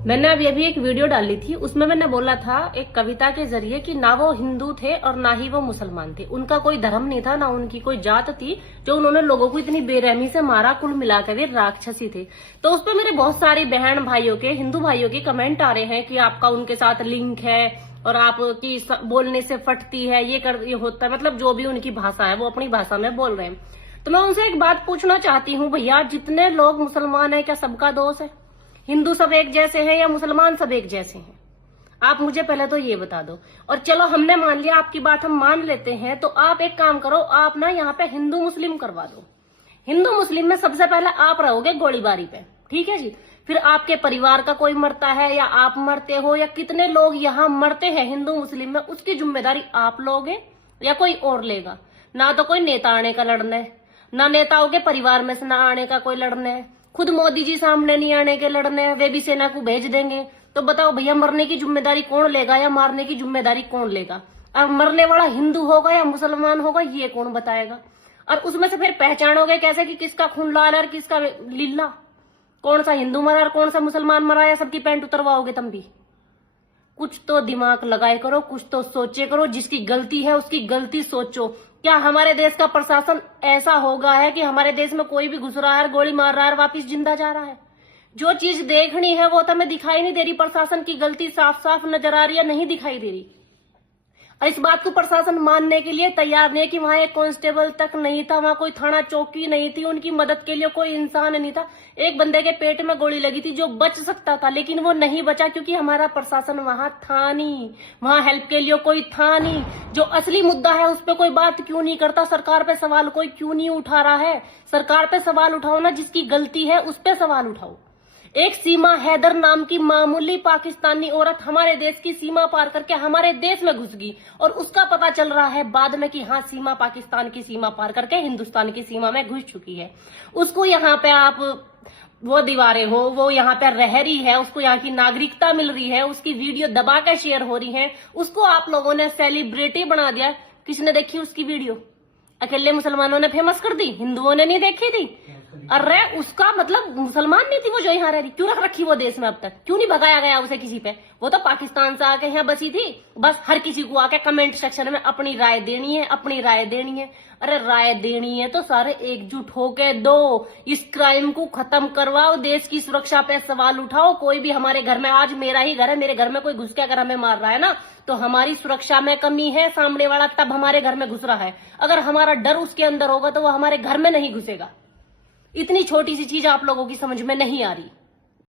मैंने अभी एक वीडियो डाली थी, उसमें मैंने बोला था एक कविता के जरिए कि ना वो हिंदू थे और ना ही वो मुसलमान थे। उनका कोई धर्म नहीं था, ना उनकी कोई जात थी, जो उन्होंने लोगों को इतनी बेरहमी से मारा। कुल मिलाकर वे राक्षसी थे। तो उस पर मेरे बहुत सारी बहन भाइयों के, हिंदू भाइयों के कमेंट आ रहे हैं कि आपका उनके साथ लिंक है और आपकी बोलने से फटती है, ये होता है, मतलब जो भी उनकी भाषा है वो अपनी भाषा में बोल रहे हैं। तो मैं उनसे एक बात पूछना चाहती हूँ, भैया जितने लोग मुसलमान है क्या सबका दोष है? हिंदू सब एक जैसे हैं या मुसलमान सब एक जैसे हैं? आप मुझे पहले तो ये बता दो। और चलो हमने मान लिया, आपकी बात हम मान लेते हैं, तो आप एक काम करो, आप ना यहाँ पे हिंदू मुस्लिम करवा दो। हिंदू मुस्लिम में सबसे पहले आप रहोगे गोलीबारी पे, ठीक है जी। फिर आपके परिवार का कोई मरता है या आप मरते हो या कितने लोग यहाँ मरते हैं हिंदू मुस्लिम में, उसकी जिम्मेदारी आप लोगे या कोई और लेगा? ना तो कोई नेता आने का लड़ना है, ना नेताओं के परिवार में से ना आने का कोई लड़ना है, खुद मोदी जी सामने नहीं आने के लड़ने हैं, वे भी सेना को भेज देंगे। तो बताओ भैया, मरने की जिम्मेदारी कौन लेगा या मारने की जिम्मेदारी कौन लेगा? अब मरने वाला हिंदू होगा या मुसलमान होगा, ये कौन बताएगा? और उसमें से फिर पहचानोगे कैसे कि किसका खून लाल और किसका लीला? कौन सा हिंदू मरा और कौन सा मुसलमान मरा, या सबकी पैंट उतरवाओगे तुम भी? कुछ तो दिमाग लगाए करो, कुछ तो सोचे करो। जिसकी गलती है उसकी गलती सोचो। क्या हमारे देश का प्रशासन ऐसा होगा है कि हमारे देश में कोई भी घुस रहा है, गोली मार रहा है, वापिस जिंदा जा रहा है? जो चीज देखनी है वो तो हमें दिखाई नहीं दे रही। प्रशासन की गलती साफ साफ नजर आ रही है, नहीं दिखाई दे रही। और इस बात को प्रशासन मानने के लिए तैयार नहीं है कि वहां एक कांस्टेबल तक नहीं था, वहां कोई थाना चौकी नहीं थी, उनकी मदद के लिए कोई इंसान नहीं था। एक बंदे के पेट में गोली लगी थी जो बच सकता था, लेकिन वो नहीं बचा क्योंकि हमारा प्रशासन वहां था नहीं, वहां हेल्प के लिए कोई था नहीं। जो असली मुद्दा है उस पर कोई बात क्यों नहीं करता? सरकार पे सवाल कोई क्यों नहीं उठा रहा है? सरकार पे सवाल उठाओ ना, जिसकी गलती है उस पर सवाल उठाओ। एक सीमा हैदर नाम की मामूली पाकिस्तानी औरत हमारे देश की सीमा पार करके हमारे देश में घुस गई, और उसका पता चल रहा है बाद में कि हाँ, सीमा पाकिस्तान की सीमा पार करके हिंदुस्तान की सीमा में घुस चुकी है। उसको यहाँ पे आप वो दीवारें हो, वो यहाँ पे रह रही है, उसको यहाँ की नागरिकता मिल रही है, उसकी वीडियो दबा के शेयर हो रही है, उसको आप लोगों ने सेलिब्रिटी बना दिया। किसने देखी उसकी वीडियो? अकेले मुसलमानों ने फेमस कर दी, हिंदुओं ने नहीं देखी थी। अरे उसका मतलब मुसलमान नहीं थी वो जो यहाँ रह रही? क्यों रख रखी वो देश में? अब तक क्यों नहीं भगाया गया उसे किसी पे? वो तो पाकिस्तान से आके यहाँ बसी थी। बस हर किसी को आके कमेंट सेक्शन में अपनी राय देनी है, अपनी राय देनी है। अरे राय देनी है तो सारे एकजुट होके दो, इस क्राइम को खत्म करवाओ, देश की सुरक्षा पे सवाल उठाओ। कोई भी हमारे घर में, आज मेरा ही घर है, मेरे घर में कोई घुस के अगर हमें मार रहा है ना, तो हमारी सुरक्षा में कमी है। सामने वाला तब हमारे घर में घुस रहा है, अगर हमारा डर उसके अंदर होगा तो वो हमारे घर में नहीं घुसेगा। इतनी छोटी सी चीज आप लोगों की समझ में नहीं आ रही।